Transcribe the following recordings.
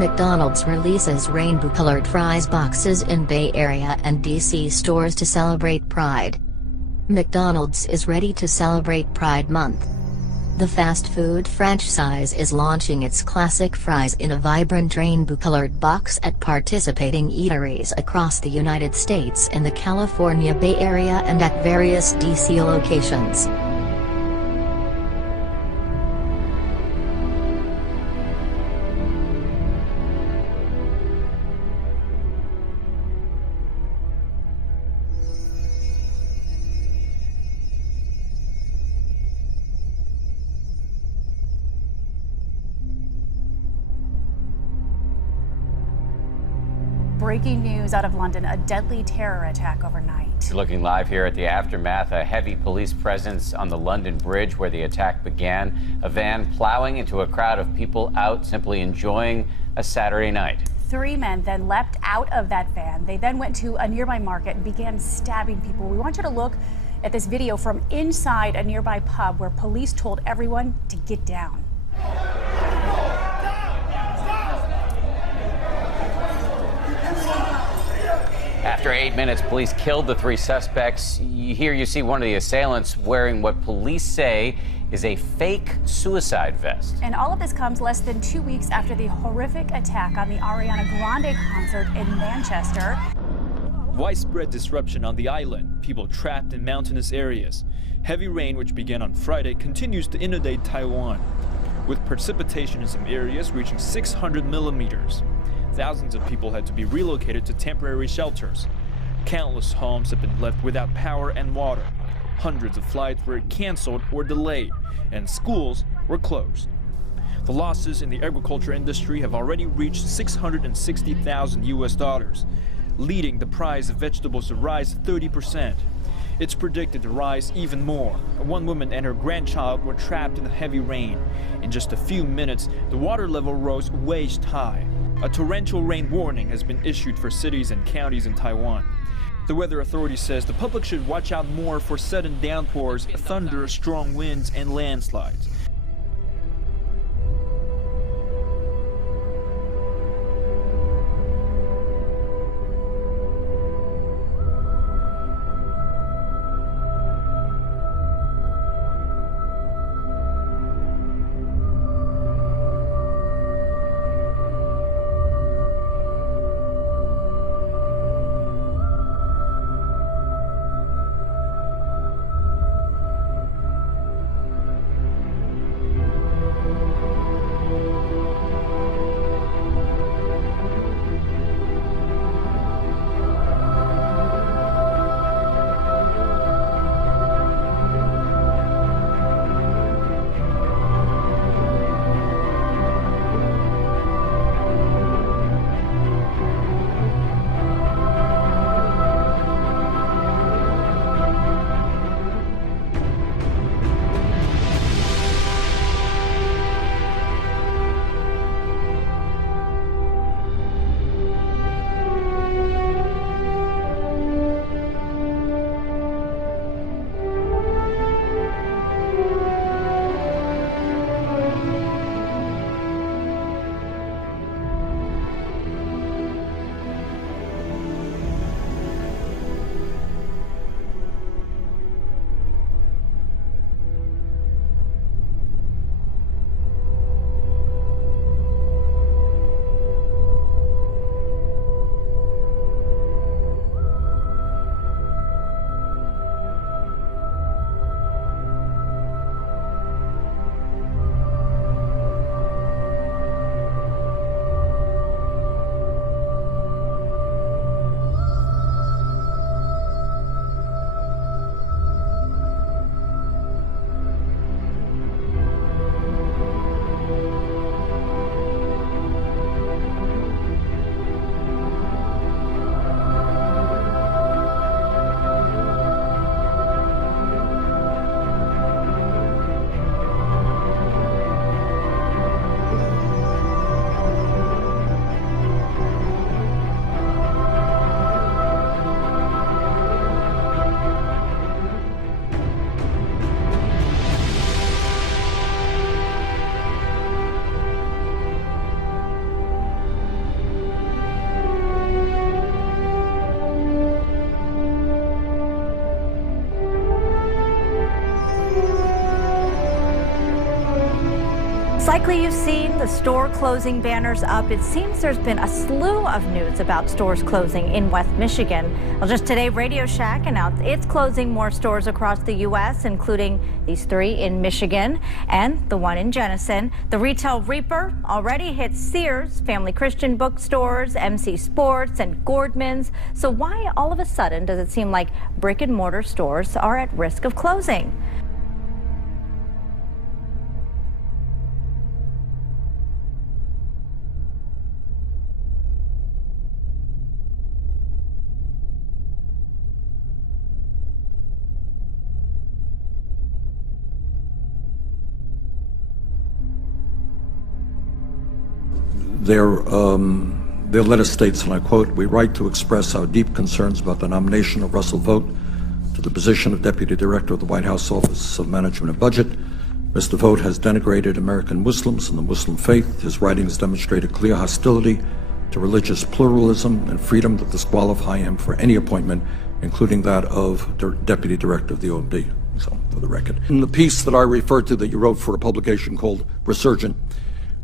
McDonald's releases rainbow-colored fries boxes in Bay Area and DC stores to celebrate Pride. McDonald's is ready to celebrate Pride Month. The fast food franchise is launching its classic fries in a vibrant rainbow-colored box at participating eateries across the United States and the California Bay Area and at various DC locations. Breaking news out of London, a deadly terror attack overnight. You're looking live here at the aftermath, a heavy police presence on the London Bridge where the attack began. A van plowing into a crowd of people out simply enjoying a Saturday night. 3 men then leapt out of that van. They then went to a nearby market and began stabbing people. We want you to look at this video from inside a nearby pub where police told everyone to get down. After 8 minutes, police killed the 3 suspects. Here you see one of the assailants wearing what police say is a fake suicide vest. And all of this comes less than 2 weeks after the horrific attack on the Ariana Grande concert in Manchester. Widespread disruption on the island, people trapped in mountainous areas. Heavy rain, which began on Friday, continues to inundate Taiwan, with precipitation in some areas reaching 600 millimeters. Thousands of people had to be relocated to temporary shelters. Countless homes have been left without power and water. Hundreds of flights were canceled or delayed, and schools were closed. The losses in the agriculture industry have already reached $660,000 US, leading the price of vegetables to rise 30%. It's predicted to rise even more. One woman and her grandchild were trapped in the heavy rain. In just a few minutes, the water level rose waist high. A torrential rain warning has been issued for cities and counties in Taiwan. The weather authority says the public should watch out more for sudden downpours, thunder, strong winds, and landslides. likely you've seen the store closing banners up. It seems there's been a slew of news about stores closing in West Michigan. Well, just today, Radio Shack announced it's closing more stores across the U.S., including these 3 in Michigan and the one in Jenison. The retail reaper already hit Sears, Family Christian Bookstores, MC Sports, and Gordman's. So why all of a sudden does it seem like brick and mortar stores are at risk of closing? Their letter states, and I quote, "We write to express our deep concerns about the nomination of Russell Vought to the position of Deputy Director of the White House Office of Management and Budget. Mr. Vought has denigrated American Muslims and the Muslim faith. His writings demonstrate a clear hostility to religious pluralism and freedom that disqualify him for any appointment, including that of Deputy Director of the OMB." So, for the record. In the piece that I referred to that you wrote for a publication called Resurgent,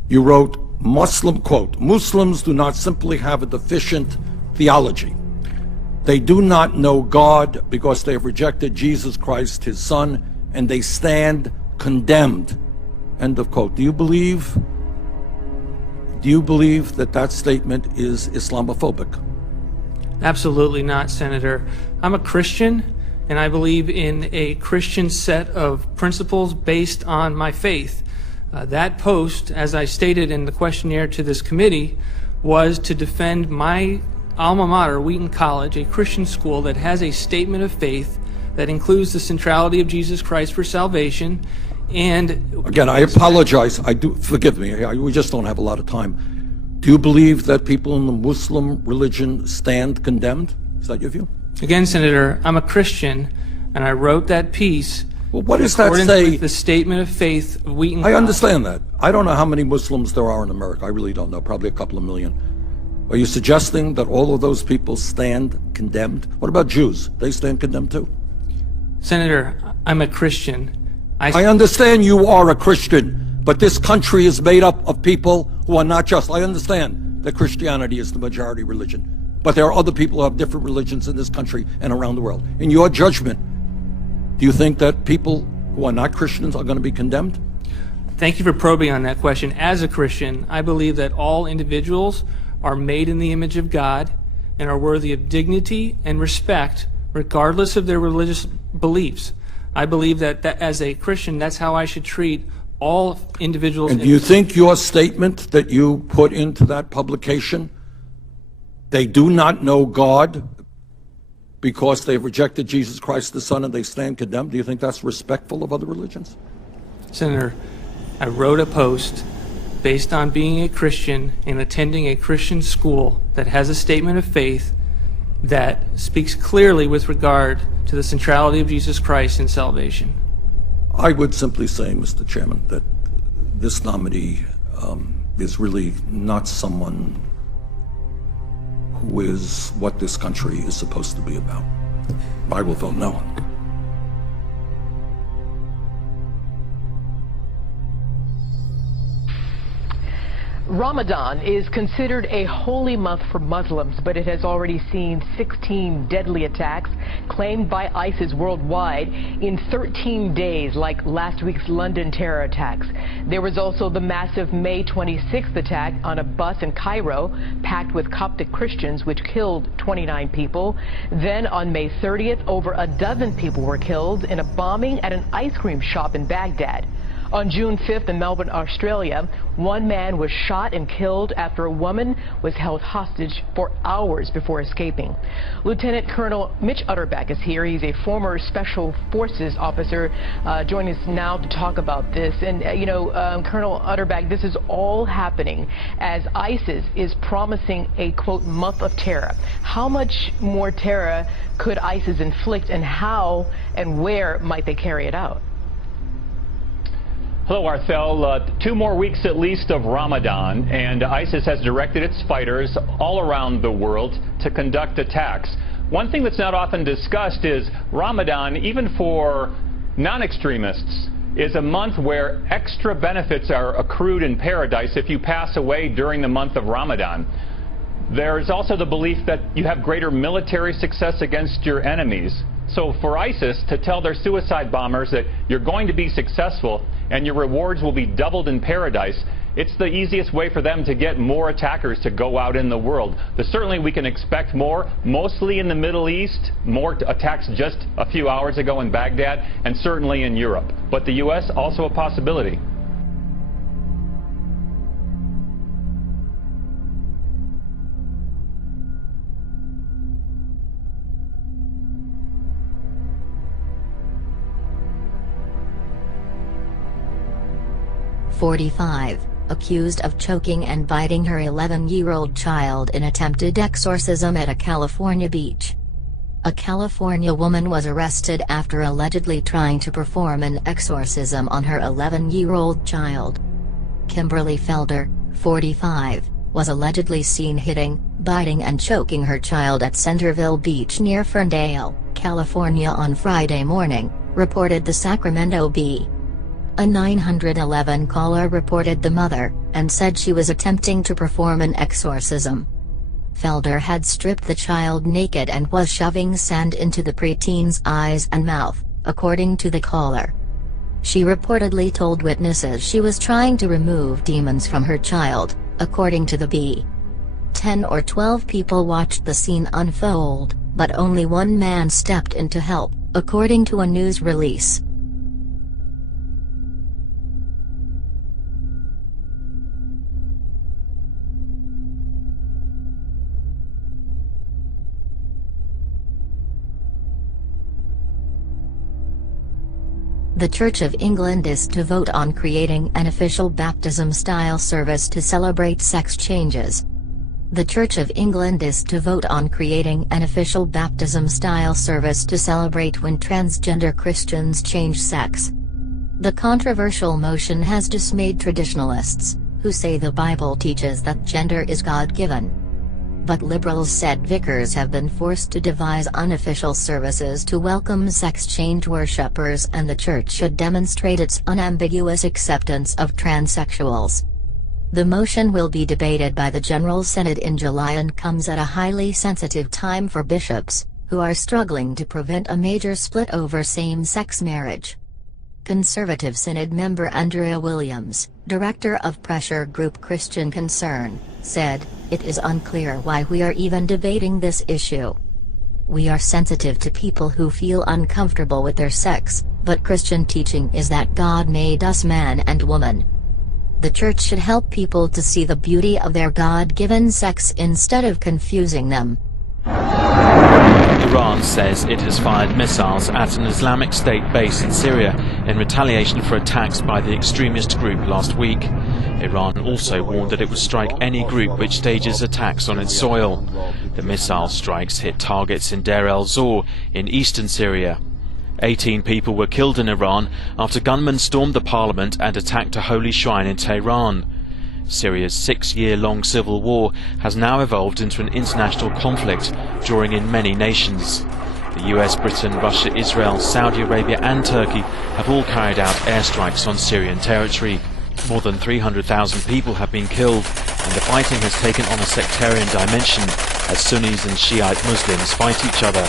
you wrote, Muslims do not simply have a deficient theology. They do not know God because they have rejected Jesus Christ, his son, and they stand condemned. End of quote. Do you believe that that statement is Islamophobic? Absolutely not, Senator. I'm a Christian, and I believe in a Christian set of principles based on my faith. That post, as I stated in the questionnaire to this committee, was to defend my alma mater, Wheaton College, a Christian school that has a statement of faith that includes the centrality of Jesus Christ for salvation. And again, I apologize. Forgive me. We just don't have a lot of time. Do you believe that people in the Muslim religion stand condemned? Is that your view? Again, Senator, I'm a Christian, and I wrote that piece. Well, what does that say? With the statement of faith of Wheaton I understand that. I don't know how many Muslims there are in America. I really don't know. Probably a couple of million. Are you suggesting that all of those people stand condemned? What about Jews? They stand condemned too? Senator, I'm a Christian. I understand you are a Christian, but this country is made up of people who are not just. I understand that Christianity is the majority religion, but there are other people who have different religions in this country and around the world. In your judgment, do you think that people who are not Christians are going to be condemned? Thank you for probing on that question. As a Christian, I believe that all individuals are made in the image of God and are worthy of dignity and respect regardless of their religious beliefs. I believe that as a Christian, that's how I should treat all individuals. And do you think your statement that you put into that publication, they do not know God because they've rejected Jesus Christ the Son and they stand condemned, do you think that's respectful of other religions? Senator, I wrote a post based on being a Christian and attending a Christian school that has a statement of faith that speaks clearly with regard to the centrality of Jesus Christ in salvation. I would simply say, Mr. Chairman, that this nominee is really not someone who is what this country is supposed to be about. I will vote no. Ramadan is considered a holy month for Muslims, but it has already seen 16 deadly attacks claimed by ISIS worldwide in 13 days, like last week's London terror attacks. There was also the massive May 26th attack on a bus in Cairo packed with Coptic Christians, which killed 29 people. Then on May 30th, over a dozen people were killed in a bombing at an ice cream shop in Baghdad. On June 5th in Melbourne, Australia, one man was shot and killed after a woman was held hostage for hours before escaping. Lieutenant Colonel Mitch Utterback is here. He's a former Special Forces officer joining us now to talk about this. And, Colonel Utterback, this is all happening as ISIS is promising a, quote, month of terror. How much more terror could ISIS inflict, and how and where might they carry it out? Hello, Arthel. 2 more weeks at least of Ramadan, and ISIS has directed its fighters all around the world to conduct attacks. One thing that's not often discussed is Ramadan, even for non-extremists, is a month where extra benefits are accrued in paradise if you pass away during the month of Ramadan. There is also the belief that you have greater military success against your enemies. So for ISIS to tell their suicide bombers that you're going to be successful and your rewards will be doubled in paradise, it's the easiest way for them to get more attackers to go out in the world. But certainly we can expect more, mostly in the Middle East, more attacks just a few hours ago in Baghdad, and certainly in Europe. But the U.S. also a possibility. "45, accused of choking and biting her 11-year-old child in attempted exorcism at a California beach." A California woman was arrested after allegedly trying to perform an exorcism on her 11-year-old child. Kimberly Felder, 45, was allegedly seen hitting, biting and choking her child at Centerville Beach near Ferndale, California on Friday morning, reported the Sacramento Bee. A 911 caller reported the mother, and said she was attempting to perform an exorcism. Felder had stripped the child naked and was shoving sand into the preteen's eyes and mouth, according to the caller. She reportedly told witnesses she was trying to remove demons from her child, according to the Bee. 10 or 12 people watched the scene unfold, but only one man stepped in to help, according to a news release. The Church of England is to vote on creating an official baptism-style service to celebrate sex changes. The Church of England is to vote on creating an official baptism-style service to celebrate when transgender Christians change sex. The controversial motion has dismayed traditionalists, who say the Bible teaches that gender is God-given. But liberals said vicars have been forced to devise unofficial services to welcome sex-change worshippers, and the church should demonstrate its unambiguous acceptance of transsexuals. The motion will be debated by the General Synod in July and comes at a highly sensitive time for bishops, who are struggling to prevent a major split over same-sex marriage. Conservative Synod member Andrea Williams, director of pressure group Christian Concern, said, "It is unclear why we are even debating this issue. We are sensitive to people who feel uncomfortable with their sex, but Christian teaching is that God made us man and woman. The church should help people to see the beauty of their God-given sex instead of confusing them." Iran says it has fired missiles at an Islamic State base in Syria in retaliation for attacks by the extremist group last week. Iran also warned that it would strike any group which stages attacks on its soil. The missile strikes hit targets in Deir el-Zor in eastern Syria. 18 people were killed in Iran after gunmen stormed the parliament and attacked a holy shrine in Tehran. Syria's 6-year-long civil war has now evolved into an international conflict, drawing in many nations. The US, Britain, Russia, Israel, Saudi Arabia and Turkey have all carried out airstrikes on Syrian territory. More than 300,000 people have been killed, and the fighting has taken on a sectarian dimension as Sunnis and Shiite Muslims fight each other.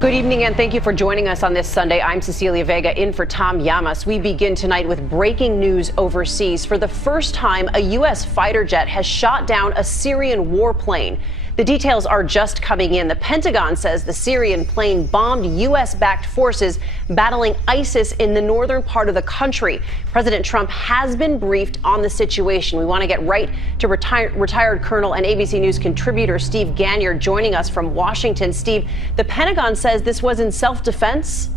Good evening and thank you for joining us on this Sunday. I'm Cecilia Vega in for Tom Llamas. We begin tonight with breaking news overseas. For the first time, a U.S. fighter jet has shot down a Syrian warplane. The details are just coming in. The Pentagon says the Syrian plane bombed U.S.-backed forces battling ISIS in the northern part of the country. President Trump has been briefed on the situation. We want to get right to retired Colonel and ABC News contributor Steve Gagnier joining us from Washington. Steve, the Pentagon says this was in self-defense?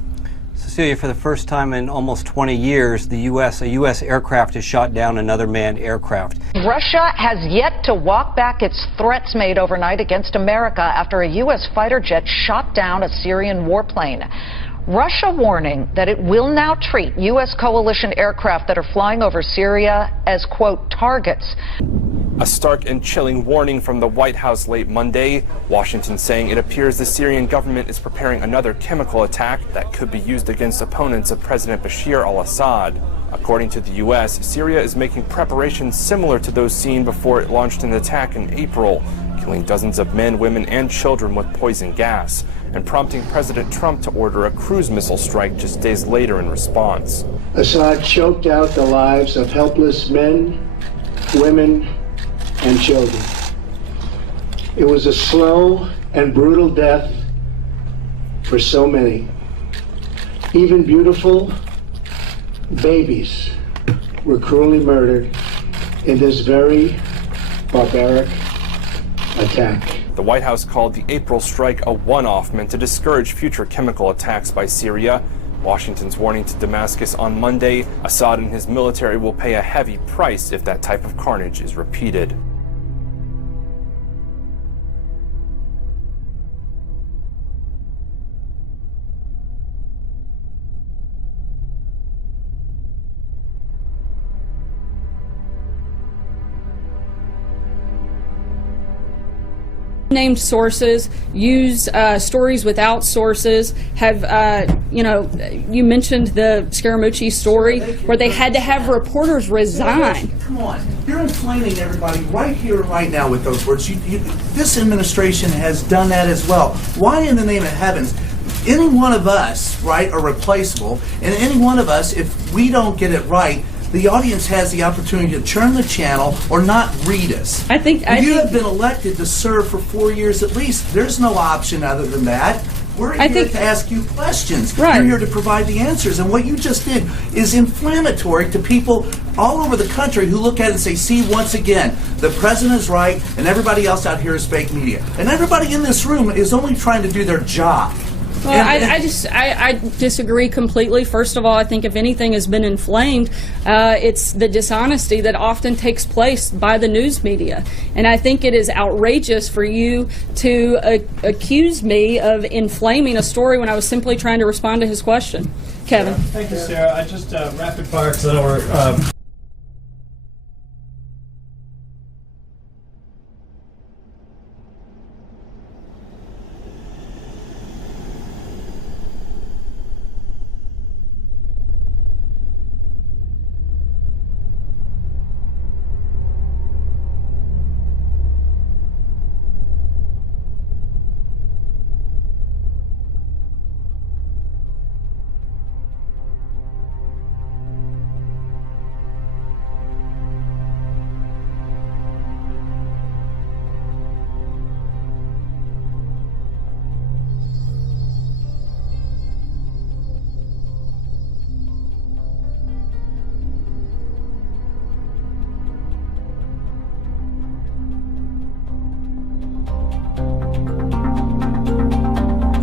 Cecilia, for the first time in almost 20 years, a U.S. aircraft has shot down another manned aircraft. Russia has yet to walk back its threats made overnight against America after a U.S. fighter jet shot down a Syrian warplane. Russia warning that it will now treat U.S. coalition aircraft that are flying over Syria as, quote, targets. A stark and chilling warning from the White House late Monday. Washington saying it appears the Syrian government is preparing another chemical attack that could be used against opponents of President Bashar al-Assad. According to the U.S., Syria is making preparations similar to those seen before it launched an attack in April, killing dozens of men, women, and children with poison gas, and prompting President Trump to order a cruise missile strike just days later in response. Assad choked out the lives of helpless men, women, and children. It was a slow and brutal death for so many. Even beautiful babies were cruelly murdered in this very barbaric attack. The White House called the April strike a one-off meant to discourage future chemical attacks by Syria. Washington's warning to Damascus on Monday, Assad and his military will pay a heavy price if that type of carnage is repeated. Named sources, use stories without sources, have, you mentioned the Scaramucci story where they had to have reporters resign. Come on, you're inflaming everybody right here and right now with those words. This administration has done that as well. Why in the name of heavens? Any one of us, right, are replaceable, and any one of us, if we don't get it right, the audience has the opportunity to turn the channel or not read us. I think you have been elected to serve for 4 years at least. There's no option other than that. We're here to ask you questions. Right. We're here to provide the answers. And what you just did is inflammatory to people all over the country who look at it and say, see, once again, the president is right and everybody else out here is fake media. And everybody in this room is only trying to do their job. Well, I disagree completely. First of all, I think if anything has been inflamed, it's the dishonesty that often takes place by the news media. And I think it is outrageous for you to accuse me of inflaming a story when I was simply trying to respond to his question. Kevin. Thank you, Sarah. I just rapid fire because I know we're...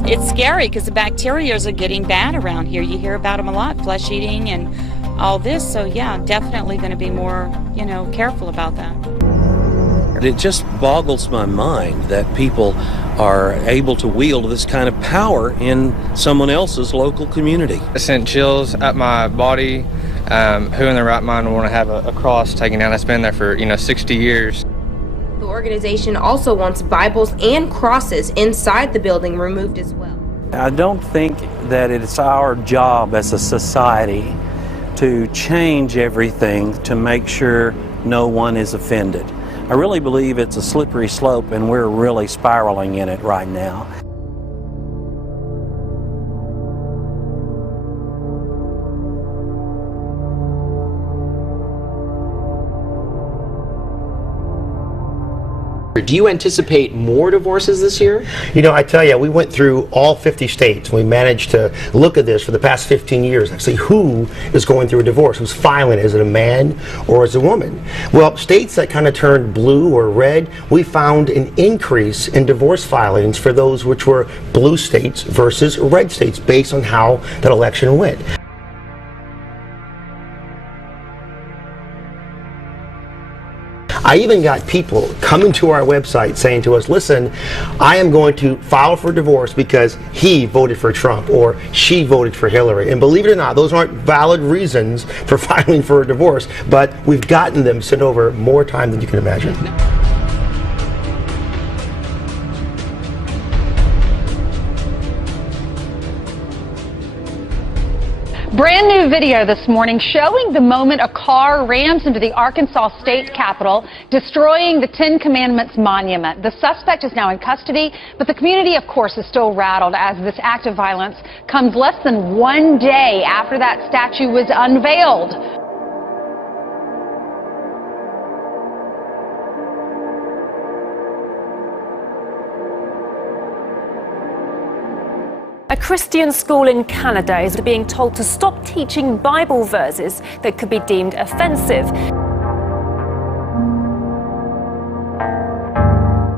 It's scary because the bacteria are getting bad around here. You hear about them a lot, flesh eating and all this. So yeah, definitely going to be more, careful about that. It just boggles my mind that people are able to wield this kind of power in someone else's local community. It sent chills up my body. Who in their right mind would want to have a cross taken down that's been there for, 60 years? The organization also wants Bibles and crosses inside the building removed as well. I don't think that it's our job as a society to change everything to make sure no one is offended. I really believe it's a slippery slope and we're really spiraling in it right now. Do you anticipate more divorces this year? I tell you, we went through all 50 states. We managed to look at this for the past 15 years. Actually, who is going through a divorce? Who's filing? Is it a man or is it a woman? Well, states that kind of turned blue or red, we found an increase in divorce filings for those which were blue states versus red states based on how that election went. I even got people coming to our website saying to us, listen, I am going to file for divorce because he voted for Trump or she voted for Hillary. And believe it or not, those aren't valid reasons for filing for a divorce, but we've gotten them sent over more time than you can imagine. Brand new video this morning showing the moment a car rams into the Arkansas State Capitol, destroying the Ten Commandments monument. The suspect is now in custody, but the community, of course, is still rattled as this act of violence comes less than 1 day after that statue was unveiled. A Christian school in Canada is being told to stop teaching Bible verses that could be deemed offensive.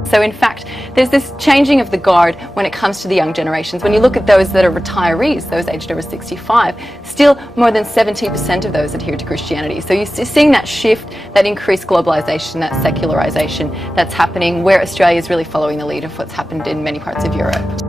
So in fact, there's this changing of the guard when it comes to the young generations. When you look at those that are retirees, those aged over 65, still more than 70% of those adhere to Christianity. So you're seeing that shift, that increased globalization, that secularization that's happening, where Australia is really following the lead of what's happened in many parts of Europe.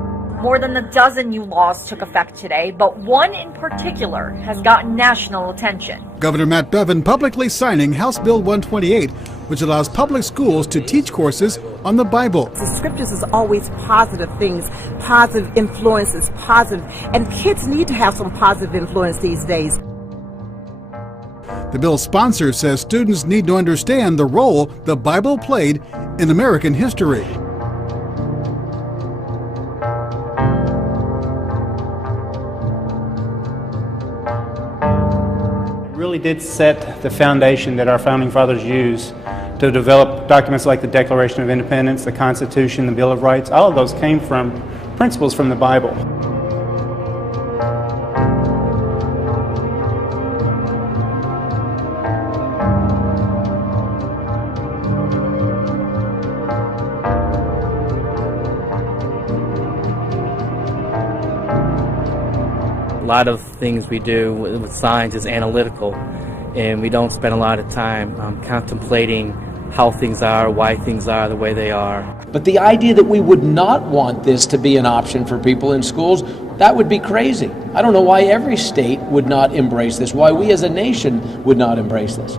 More than a dozen new laws took effect today, but one in particular has gotten national attention. Governor Matt Bevin publicly signing House Bill 128, which allows public schools to teach courses on the Bible. The scriptures is always positive things, positive influences, positive, and kids need to have some positive influence these days. The bill's sponsor says students need to understand the role the Bible played in American history. Really did set the foundation that our founding fathers used to develop documents like the Declaration of Independence, the Constitution, the Bill of Rights. All of those came from principles from the Bible. A lot of things we do with science is analytical, and we don't spend a lot of time contemplating how things are, why things are the way they are. But the idea that we would not want this to be an option for people in schools, that would be crazy. I don't know why every state would not embrace this, why we as a nation would not embrace this.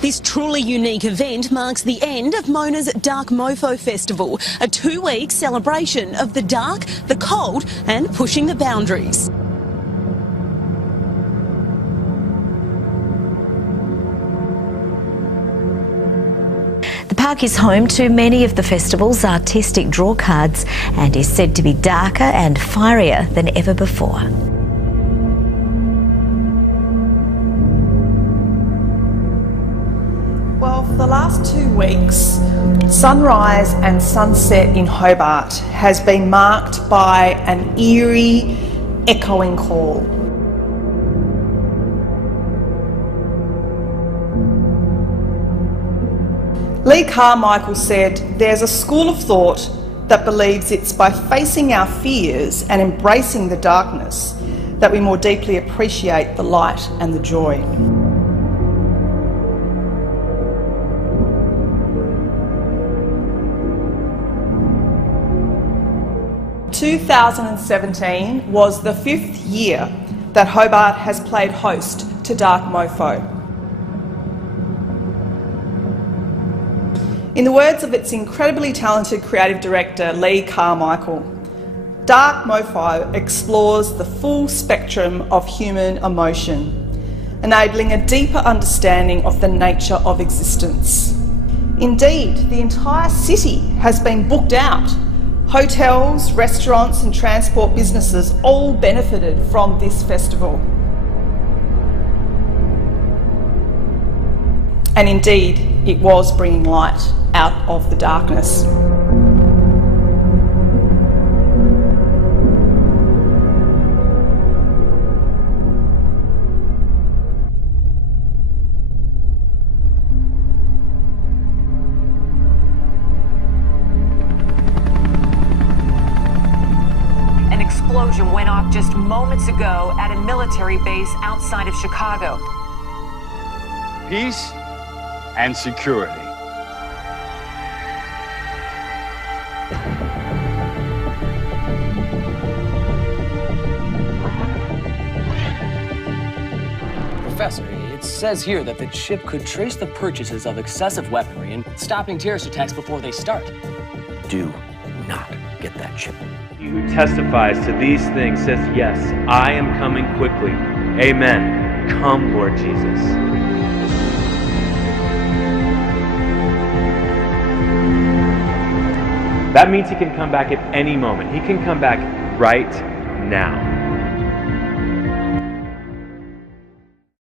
This truly unique event marks the end of Mona's Dark Mofo Festival, a 2-week celebration of the dark, the cold and pushing the boundaries. The park is home to many of the festival's artistic draw cards and is said to be darker and fierier than ever before. Well, for the last 2 weeks, sunrise and sunset in Hobart has been marked by an eerie, echoing call. Lee Carmichael said, "There's a school of thought that believes it's by facing our fears and embracing the darkness that we more deeply appreciate the light and the joy." 2017 was the 5th year that Hobart has played host to Dark Mofo. In the words of its incredibly talented creative director, Lee Carmichael, Dark Mofo explores the full spectrum of human emotion, enabling a deeper understanding of the nature of existence. Indeed, the entire city has been booked out. Hotels, restaurants and transport businesses all benefited from this festival. And indeed, it was bringing light out of the darkness. just moments ago at a military base outside of Chicago. Peace and security. Professor, it says here that the chip could trace the purchases of excessive weaponry and stopping terrorist attacks before they start. Do not get that chip. He who testifies to these things says, yes, I am coming quickly. Amen. Come, Lord Jesus. That means he can come back at any moment. He can come back right now.